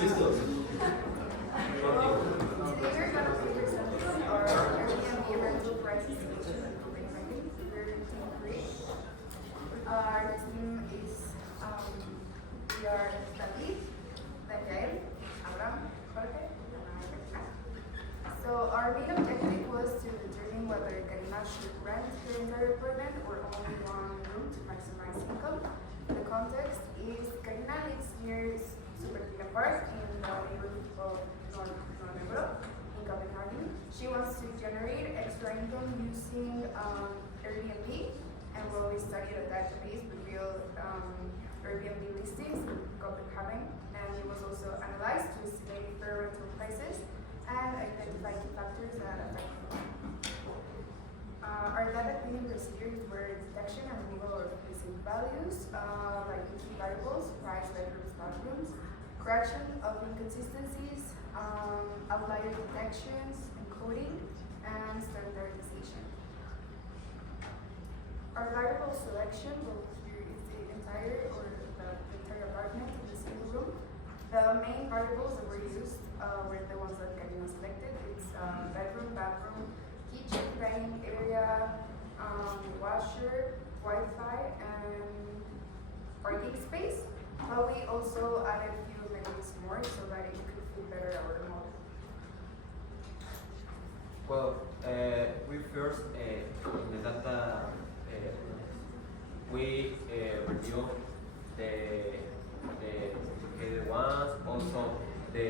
Listos. Well, today we're gonna be presenting our Airbnb rental prices situation in Copenhagen. We're team three. Our team is we are David, Daniel, Abraham, Jorge, and I, Rebecca. So our main objective was to determine whether Karina should rent her entire apartment or only one room to maximize income. The context is Karina lives near Supertila Park in the neighborhood of Nordebro in Copenhagen. She wants to generate extra income using Airbnb, and while we studied a database, we built Airbnb listings in Copenhagen, and it was also analyzed to estimate fair rental prices and identify key factors that affect income. Our data cleaning procedures were detection and removal of missing values, like key variables, price, bedrooms, bathrooms, correction of inconsistencies, outlier detections, encoding, and standardization. Our variable selection, well, here is the entire apartment in the single room. The main variables that were used were the ones that Karina selected. It's bedroom, bathroom, kitchen, dining area, washer, Wi-Fi, and parking space. But we also added a few amenities more so that it could fit better our model. Well, we first in the data we review the complicated ones, also the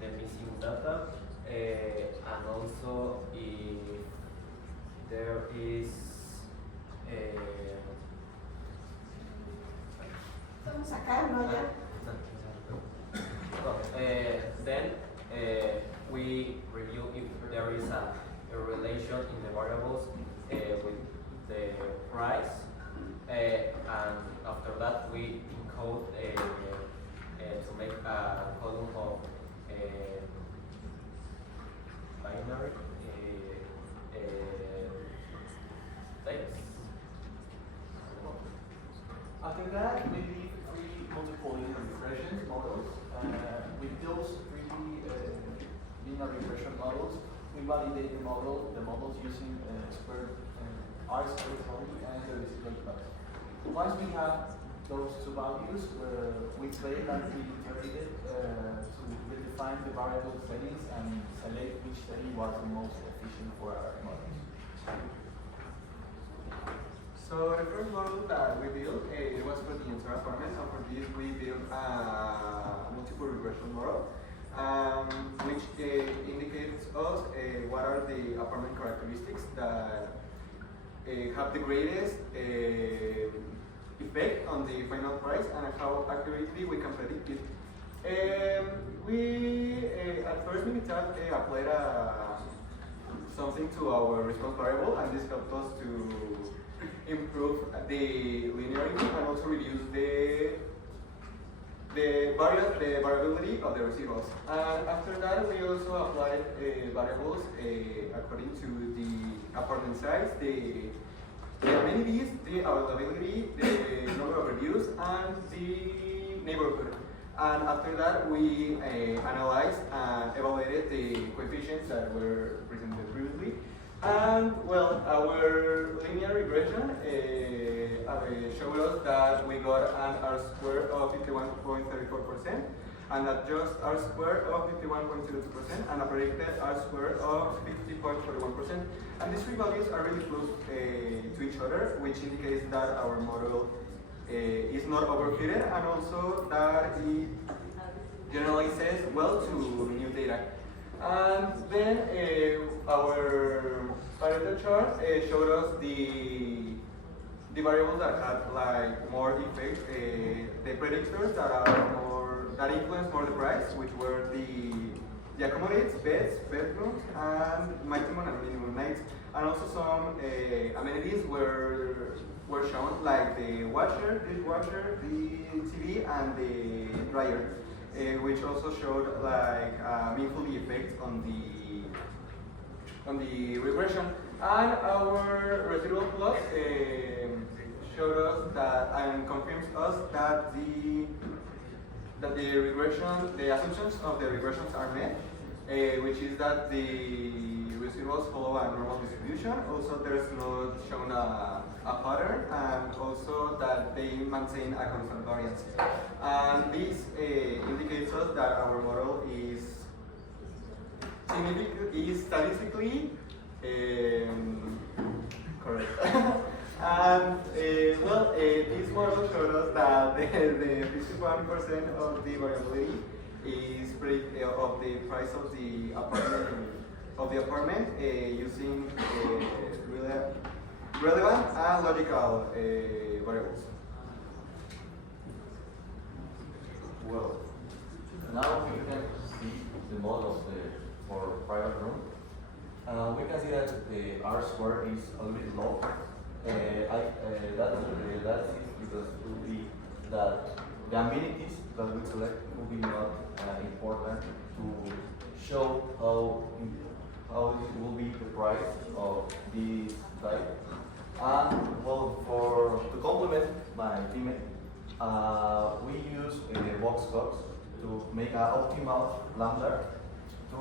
missing data, and also if there is Vamos sacar, ¿no? Ya. well, then we review if there is a relation in the variables with the price, and after that we encode to make a column of binary text. After that, we did three multiple linear regression models. With those three linear regression models, we validate the models using R squared and the residual class. Once we have those two values, we claim that we iterated to redefine the variable settings and select which setting was the most efficient for our models. So the first model that we built, it was for the entire apartment, and for this we built a multiple regression model, which indicates us what are the apartment characteristics that have the greatest effect on the final price and how accurately we can predict it. We at first Minitab applied something to our response variable, and this helped us to improve the linearity and also reduce the variability of the residuals. And after that, we also applied variables according to the apartment size, the amenities, the availability, the number of reviews, and the neighborhood. And after that, we analyzed and evaluated the coefficients that were presented previously. And well, our linear regression showed us that we got an R square of 51.34%, and a just R square of 51.02%, and a predicted R square of 50.41%. And these three values are really close to each other, which indicates that our model is not overfitted, and also that it generalizes well to new data. And then our Pareto chart showed us the variables that had like more effect, the predictors that influence more the price, which were the accommodates, beds, bedrooms, and maximum and minimum nights. And also some amenities were shown, like the washer, dishwasher, the TV, and the dryer. Which also showed like meaningful effect on the regression. And our residual plot showed us that and confirms us that the that the assumptions of the regressions are met, which is that the residuals follow a normal distribution. Also, there's not shown a pattern, and also that they maintain a constant variance. And this indicates us that our model is statistically correct. And this model showed us that the 51% of the variability is of the price of the apartment using relevant and logical variables. Well, now we can see the model for private room. We can see that the R square is a little bit low. That is because it will be that the amenities that we select will be not important to show how it will be the price of this type. And well, to complement my teammate, we use box cuts to make an optimal lambda to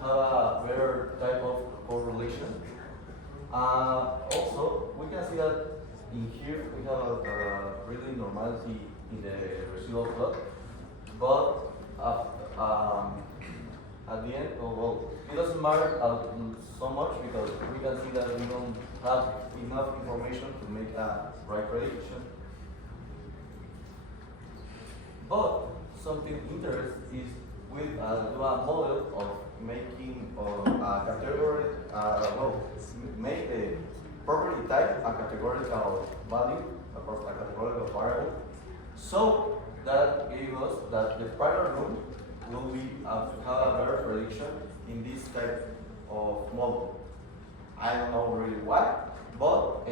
have a better type of correlation. Also, we can see that in here we have a really normality in the residual plot, but at the end, it doesn't matter so much because we can see that we don't have enough information to make a right prediction. But something interesting is we do a model of making a category, make the property type a categorical value, a categorical variable, so that gives us that the private room will be have a better prediction in this type of model. I don't know really why, but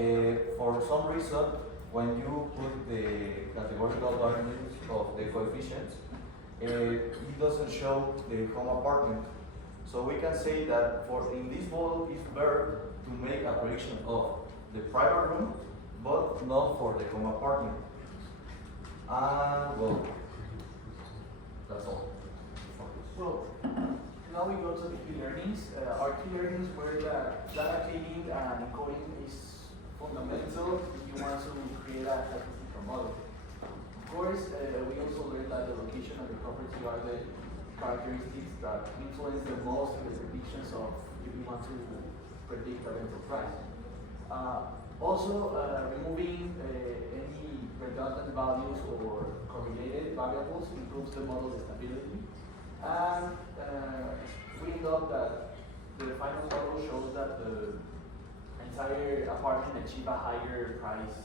for some reason, when you put the categorical values of the coefficients, it doesn't show the home apartment. So we can say that in this model it's better to make a prediction of the private room, but not for the home apartment. And well, that's all. Well, now we go to the key learnings. Our key learnings were that data cleaning and encoding is fundamental if you want to create a statistical model. Of course, we also learned that the location and the property are the characteristics that influence the most in the predictions of if you want to predict a rental price. Also, removing any redundant values or correlated variables improves the model stability. And we know that the final model shows that the entire apartment achieve a higher price,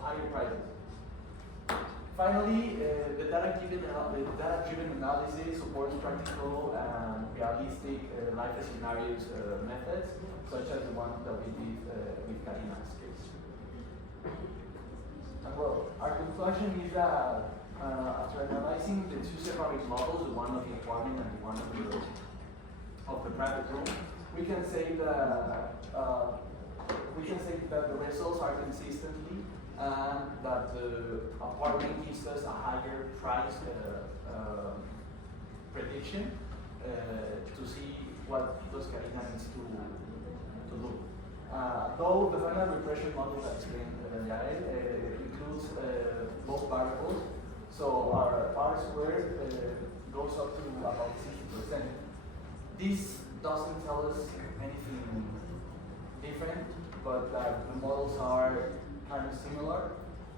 higher prices. Finally, the data-driven analysis supports practical and realistic life scenarios methods, such as the one that we did with Karina's case. And well, our conclusion is that after analyzing the two separate models, the one of the apartment and the one of the private room, we can say that the results are consistently and that the apartment gives us a higher price prediction to see what those Karina needs to do. Though the final regression model that explained includes both variables, so our R squared goes up to about 60%. This doesn't tell us anything different, but that the models are kind of similar.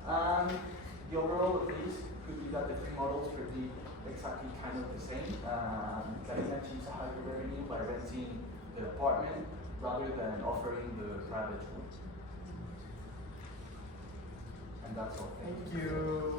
And the overall of this could be that the two models predict exactly kind of the same. Karina achieves a higher revenue by renting the apartment rather than offering the private room. And that's all. Thank you.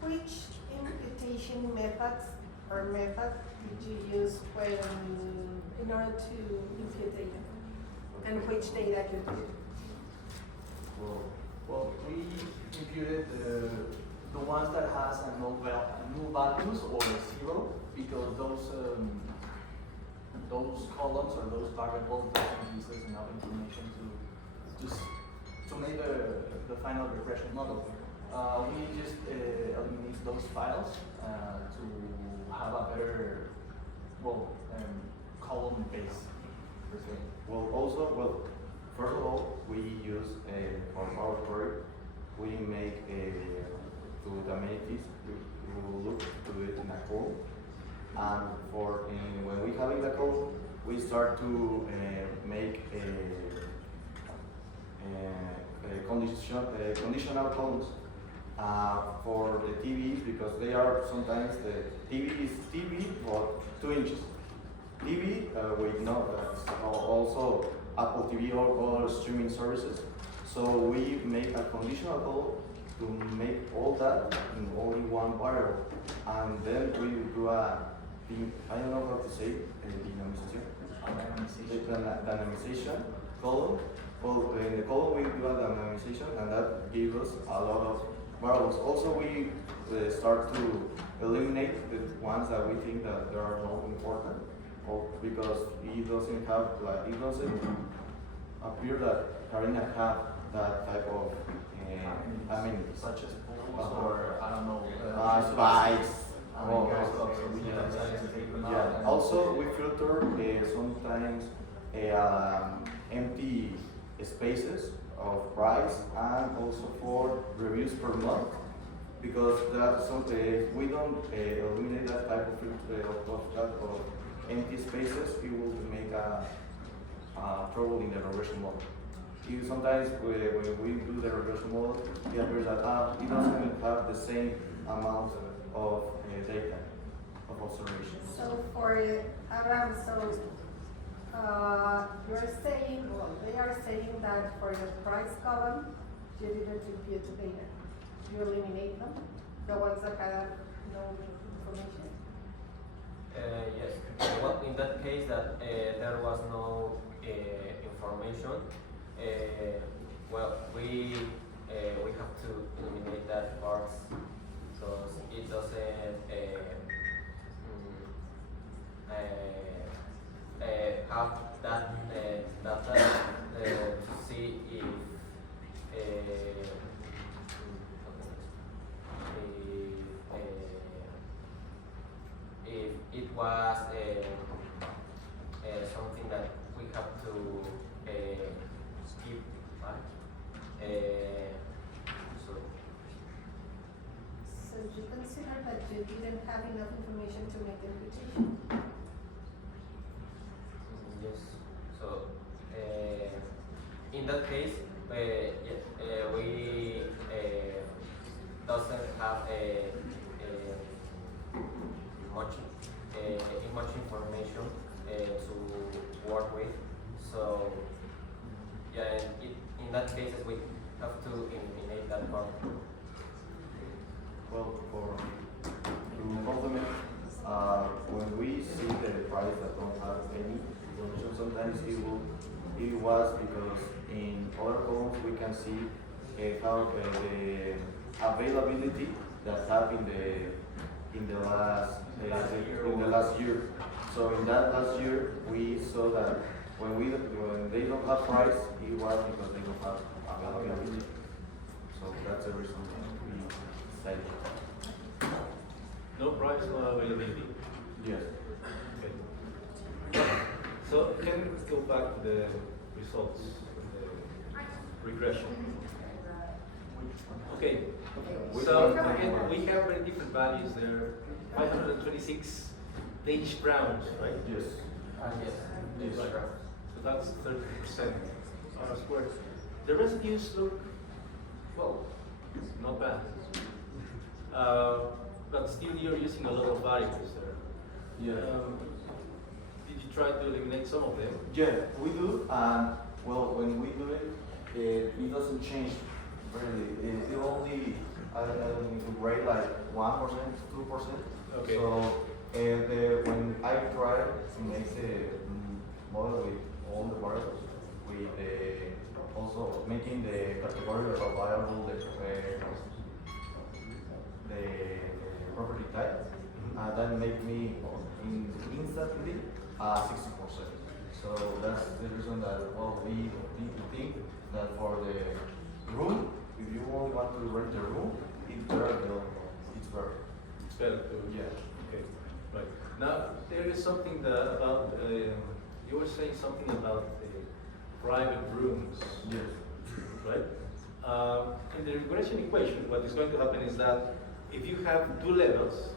Which imputation methods or method did you use in order to impute data? And which data you did? Well, we imputed the the ones that has a null values or zero, because those columns or those variables doesn't give us enough information to make the final regression model. We just eliminate those files to have a better, column base. Per se. First of all, we use for Power Query, we make to the amenities to look to it in a code, and when we have in the code, we start to make conditional columns for the TVs, because they are sometimes the TV is TV for 2 inches. TV with also Apple TV or other streaming services. So we make a conditional code to make all that in only one variable, and then we do I don't know how to say dynamization column. Well, in the column we do a dynamization, and that gives us a lot of variables. Also, we start to eliminate the ones that we think that they are not important, or because it doesn't appear that Karina have that type of Such as pools or I don't know. spikes. Yeah. Also, we filter sometimes empty spaces of price, and also for reviews per month, because if we don't eliminate that type of empty spaces, it will make a trouble in the regression model. Sometimes when we do the regression model, it appears that it doesn't have the same amount of data of observation. So for Abraham, you're saying, they are saying that for the price column, you didn't impute the data. You eliminate them, the ones that have no information. Yes. Well, in that case, that there was no information. We have to eliminate that part, because it doesn't have that data to see if it was something that we have to skip, right? So you consider that you didn't have enough information to make the imputation? Yes. So in that case, yes, we doesn't have much information to work with. So yeah, in that case, we have to eliminate that part. Well, to complement, when we see the price that don't have any information, sometimes it was because in other columns we can see how the availability that have in the last year. So in that last year, we saw that when they don't have price, it was because they don't have availability. So that's the reason we decided. No price, no availability. Yes. Okay. So can we go back to the results of the regression? Okay. So again, we have very different values there. 526 Danish crowns, right? Yes. Yes. Yes. Right. So that's 30% on a square. The residues look, well, not bad. But still you're using a lot of variables there. Yeah. Did you try to eliminate some of them? Yeah, we do. Well, when we do it, it doesn't change really. It only rate like 1%, 2%. Okay. So when I try to make the model with all the variables, with also making the category of a variable that make me instantly 60%. So that's the reason that we need to think that for the room, if you only want to rent a room, it's better. It's better. It's better to, Yeah. okay, right. Now, there is something that about, you were saying something about private rooms, Yes. right? In the regression equation, what is going to happen is that if you have two levels,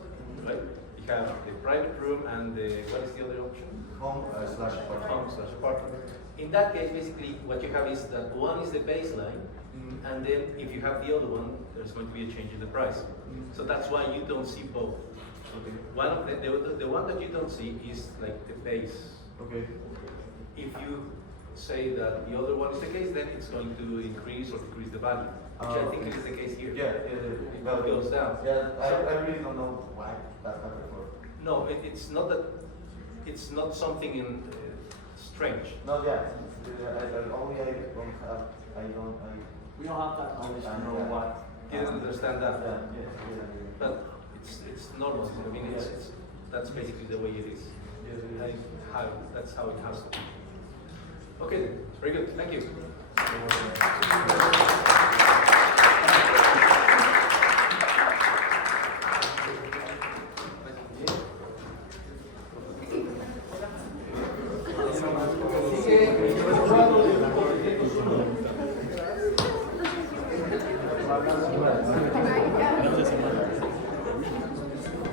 right? You have the private room and the, what is the other option? Home slash apartment. Home/apartment. In that case, basically, what you have is that one is the baseline, Mhm. and then if you have the other one, there's going to be a change in the price. Mhm. So that's why you don't see both. Okay. One of the one that you don't see is like the base. Okay. If you say that the other one is the case, then it's going to increase or decrease the value, which I think Okay. is the case here. Yeah. It goes down. Yeah, So- I really don't know why that happened. No, it's not that. It's not something in strange. No, yeah. I only I don't have. We don't have that knowledge to know Yeah. what. You didn't understand that. Yeah. But it's normal. I mean, it's that's basically the way it is. That's how it has to be. Okay, very good. Thank you.